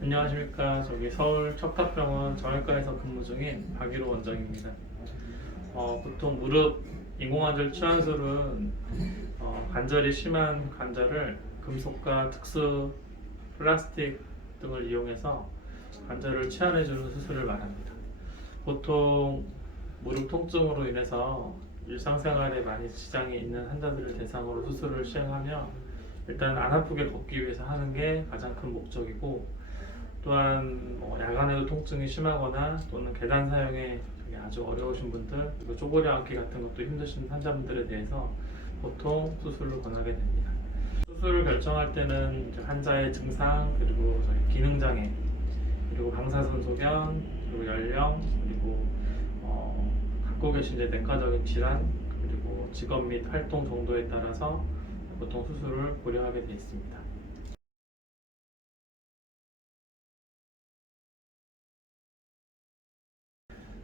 안녕하십니까. 저기 서울 척탑병원 정형외과에서 근무 중인 박일호 원장입니다. 보통 무릎 인공관절 치환술은 관절이 심한 관절을 금속과 특수 플라스틱 등을 이용해서 관절을 치환해주는 수술을 말합니다. 보통 무릎 통증으로 인해서 일상생활에 많이 지장이 있는 환자들을 대상으로 수술을 시행하며 일단 안 아프게 걷기 위해서 하는 게 가장 큰 목적이고, 또한 야간에도 통증이 심하거나 또는 계단 사용에 아주 어려우신 분들, 그리고 쪼그려 앉기 같은 것도 힘드신 환자분들에 대해서 보통 수술을 권하게 됩니다. 수술을 결정할 때는 환자의 증상, 그리고 기능장애, 그리고 방사선 소견, 그리고 연령, 그리고 갖고 계신 내과적인 질환, 그리고 직업 및 활동 정도에 따라서 보통 수술을 고려하게 되어 있습니다.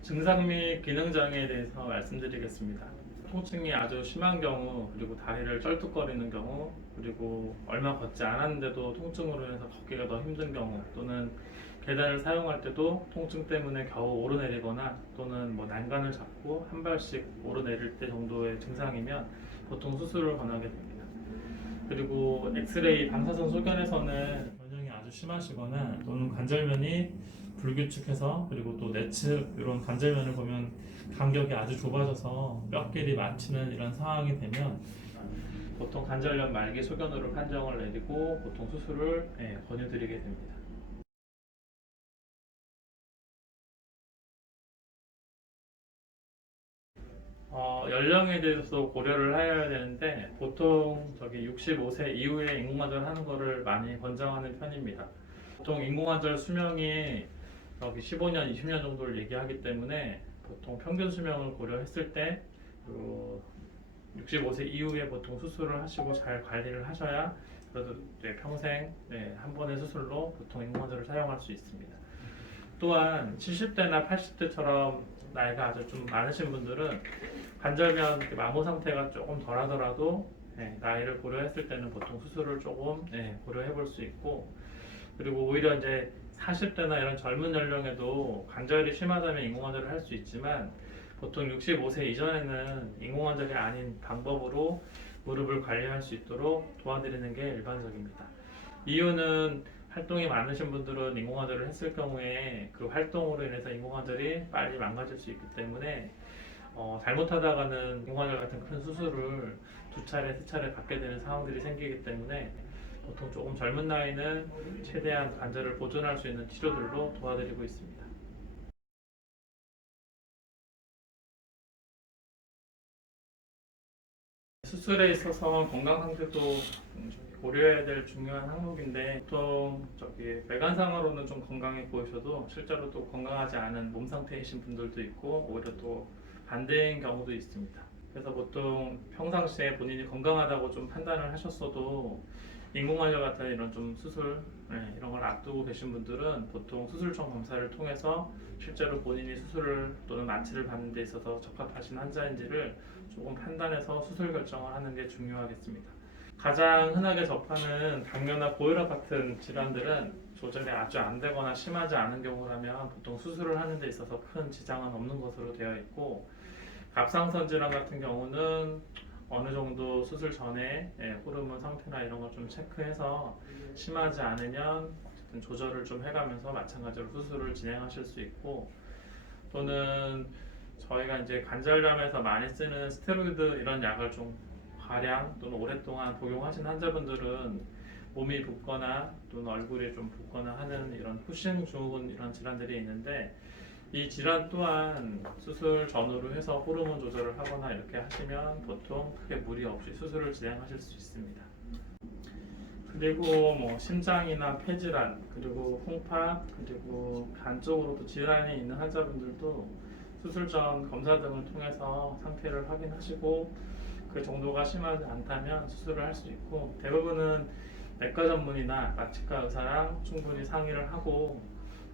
증상 및 기능장애에 대해서 말씀드리겠습니다. 통증이 아주 심한 경우, 그리고 다리를 쩔뚝거리는 경우, 그리고 얼마 걷지 않았는데도 통증으로 인해서 걷기가 더 힘든 경우, 또는 계단을 사용할 때도 통증 때문에 겨우 오르내리거나 또는 난간을 잡고 한 발씩 오르내릴 때 정도의 증상이면 보통 수술을 권하게 됩니다. 그리고 엑스레이 방사선 소견에서는 변형이 아주 심하시거나 또는 관절면이 불규칙해서, 그리고 또 내측 이런 관절면을 보면 간격이 아주 좁아져서 뼈끼리 맞추는 이런 상황이 되면 보통 관절염 말기 소견으로 판정을 내리고 보통 수술을 권유드리게 됩니다. 연령에 대해서 고려를 해야 되는데, 보통 65세 이후에 인공관절 하는 거를 많이 권장하는 편입니다. 보통 인공관절 수명이 15년, 20년 정도를 얘기하기 때문에 보통 평균 수명을 고려했을 때 65세 이후에 보통 수술을 하시고 잘 관리를 하셔야 그래도 평생 한 번의 수술로 보통 인공관절을 사용할 수 있습니다. 또한 70대나 80대처럼 나이가 아주 좀 많으신 분들은 관절면 마모 상태가 조금 덜하더라도 나이를 고려했을 때는 보통 수술을 조금 고려해 볼 수 있고, 그리고 오히려 이제 40대나 이런 젊은 연령에도 관절이 심하다면 인공관절을 할 수 있지만 보통 65세 이전에는 인공관절이 아닌 방법으로 무릎을 관리할 수 있도록 도와드리는 게 일반적입니다. 이유는 활동이 많으신 분들은 인공관절을 했을 경우에 그 활동으로 인해서 인공관절이 빨리 망가질 수 있기 때문에 잘못하다가는 인공관절 같은 큰 수술을 두 차례, 세 차례 받게 되는 상황들이 생기기 때문에 보통 조금 젊은 나이는 최대한 관절을 보존할 수 있는 치료들로 도와드리고 있습니다. 수술에 있어서 건강 상태도 고려해야 될 중요한 항목인데, 보통 외관상으로는 좀 건강해 보이셔도 실제로 또 건강하지 않은 몸 상태이신 분들도 있고 오히려 또 반대인 경우도 있습니다. 그래서 보통 평상시에 본인이 건강하다고 좀 판단을 하셨어도 인공관절 같은 이런 좀 수술 이런 걸 앞두고 계신 분들은 보통 수술청 검사를 통해서 실제로 본인이 수술을 또는 마취를 받는 데 있어서 적합하신 환자인지를 조금 판단해서 수술 결정을 하는 게 중요하겠습니다. 가장 흔하게 접하는 당뇨나 고혈압 같은 질환들은 조절이 아주 안 되거나 심하지 않은 경우라면 보통 수술을 하는 데 있어서 큰 지장은 없는 것으로 되어 있고, 갑상선 질환 같은 경우는 어느 정도 수술 전에 호르몬 상태나 이런 걸 좀 체크해서 심하지 않으면 어쨌든 조절을 좀 해가면서 마찬가지로 수술을 진행하실 수 있고, 또는 저희가 이제 관절염에서 많이 쓰는 스테로이드 이런 약을 좀 과량 또는 오랫동안 복용하신 환자분들은 몸이 붓거나 또는 얼굴이 좀 붓거나 하는 이런 후싱 증후군 이런 질환들이 있는데, 이 질환 또한 수술 전후로 해서 호르몬 조절을 하거나 이렇게 하시면 보통 크게 무리 없이 수술을 진행하실 수 있습니다. 그리고 심장이나 폐질환, 그리고 홍파, 그리고 간 쪽으로도 질환이 있는 환자분들도 수술 전 검사 등을 통해서 상태를 확인하시고 그 정도가 심하지 않다면 수술을 할 수 있고, 대부분은 내과 전문의나 마취과 의사랑 충분히 상의를 하고,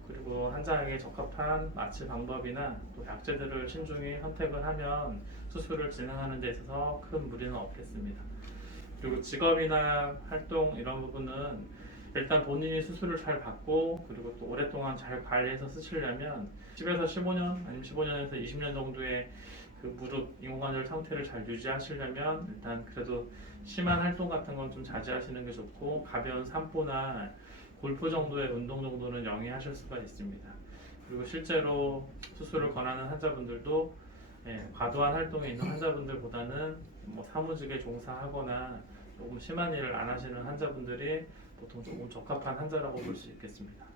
그리고 환자에게 적합한 마취 방법이나 또 약제들을 신중히 선택을 하면 수술을 진행하는 데 있어서 큰 무리는 없겠습니다. 그리고 직업이나 활동 이런 부분은 일단 본인이 수술을 잘 받고 그리고 또 오랫동안 잘 관리해서 쓰시려면 10에서 15년 아니면 15년에서 20년 정도의 그 무릎 인공관절 상태를 잘 유지하시려면 일단 그래도 심한 활동 같은 건 좀 자제하시는 게 좋고 가벼운 산보나 골프 정도의 운동 정도는 영위하실 수가 있습니다. 그리고 실제로 수술을 권하는 환자분들도 과도한 활동에 있는 환자분들보다는 뭐 사무직에 종사하거나 조금 심한 일을 안 하시는 환자분들이 보통 조금 적합한 환자라고 볼 수 있겠습니다.